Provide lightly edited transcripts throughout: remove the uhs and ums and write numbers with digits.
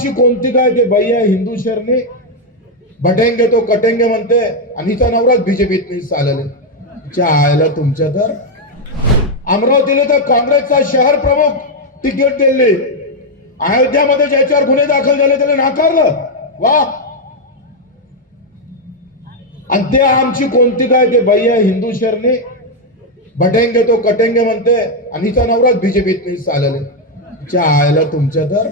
आमची कोणती काय ते बाई आहे हिंदू शरणी बटेंगे तो कटेंगे म्हणते आणि हिचा नवराच बीजेपीत नाही चालले आयला तुमच्या तर अमरावतीला तर काँग्रेसचा शहर प्रमुख तिकीट दिले अयोध्यामध्ये ज्याच्यावर गुन्हे दाखल झाले त्याला नाकारलं वा आणि ते आमची कोणती काय ते बाई आहे हिंदू शरणी बटेंगे तो कटेंगे म्हणते आणि हिचा नवराच बीजेपीत नाही चालले आयला तुमच्या तर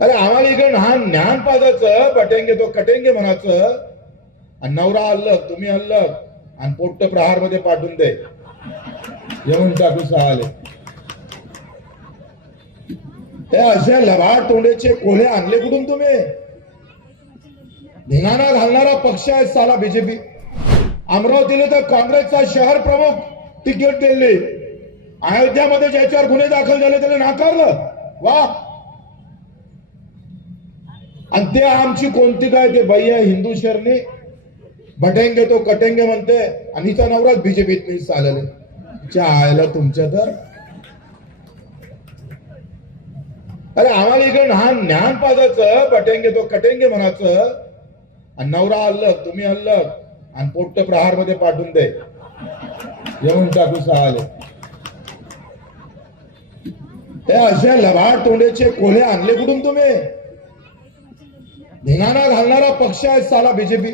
अरे आम्हाला इकडे लहान ज्ञान पाजायचं बटेंगे तो कटेंगे म्हणायचं आणि नवरा अल्लग तुम्ही अल्लग आणि पोट्ट प्रहार मध्ये पाठवून दे येऊन टाकू सहाले ते अशा लबाड तोंडेचे कोल्हे आणले कुठून तुम्ही धिंगाणा घालणारा पक्ष आहे साला बीजेपी अमरावतीला तर काँग्रेसचा शहर प्रमुख तिकीट दिले अयोध्यामध्ये ज्याच्यावर गुन्हे दाखल झाले त्याला नाकारलं वा आणि ते आमची कोणती काय ते बाई आहे हिंदू शरणी बटेंगे तो कटेंगे म्हणते आणि हिचा नवराच बीजेपीत नाही चालले आयला तुमच्या तर अरे आम्हाला इकडे लहान ज्ञान पाजायचं बटेंगे तो कटेंगे म्हणायचं आणि नवरा अल्लग तुम्ही अल्लग आणि पोट्ट प्रहार मध्ये पाठवून दे येऊन टाकू सहाले ते अशा लबाड तोंडेचे कोल्हे आणले कुठून तुम्ही धिंगाणा घालणारा पक्ष आहे साला बीजेपी